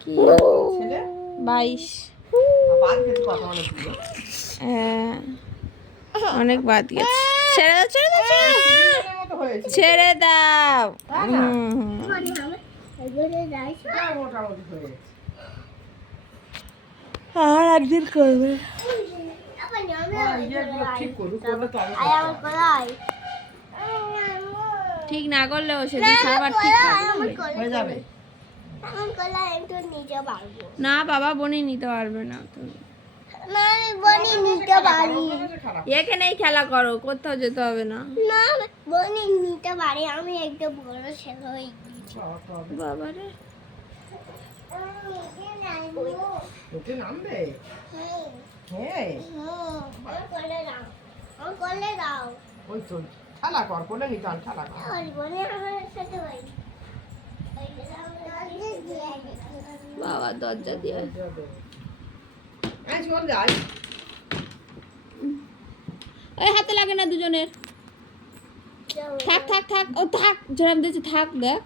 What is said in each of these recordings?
কি? ছেলে বাইশ হ্যাঁ, অনেক বাদ গেছে। ছেড়ে দাও ছেড়ে দাও ছেড়ে দাও। না? হয়ে আর একদিন করবে। ঠিক করুক করলে। ঠিক না করলেও সেদিন সারাবার ঠিক হয়ে যাবে। না বাবা বনি নিতে পারবে না। তুমি এখানেই খেলা করো কোথাও যেতে হবে না। না বনি নিতে পারি আমি একটা বড় ছেলে হয়ে গেছি বাবা রে। ওকে নামবে? হ্যাঁ। কোলে দাও কোলে দাও। ওই তো খেলা কর কোলে নিতাম খেলা কর। বনি আমার সাথে হই বাবা দরজা দিয়ে। ওই হাতে লাগে না দুজনের। থাক থাক থাক ও থাক দিয়েছে থাক দেখ।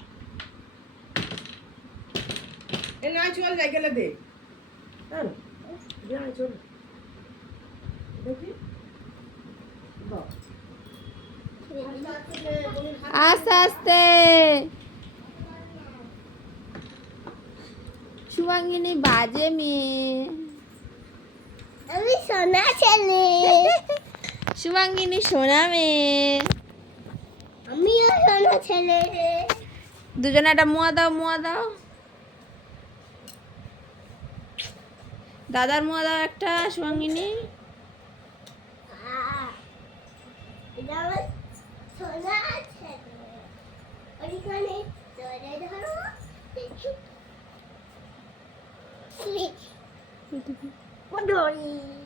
এ নাই চল যাই গেলে দে। হ্যাঁ চল দেখি। আস্তে আস্তে। শুভাঙ্গিনী বাজে মেয়ে। সোনা ছেলে শুভাঙ্গিনী সোনা মেয়ে আমিও সোনা ছেলে দুজনে একটা মুয়া দাও মুয়া দাও। দাদার মুয়া দাও একটা শুভাঙ্গিনী। ধরি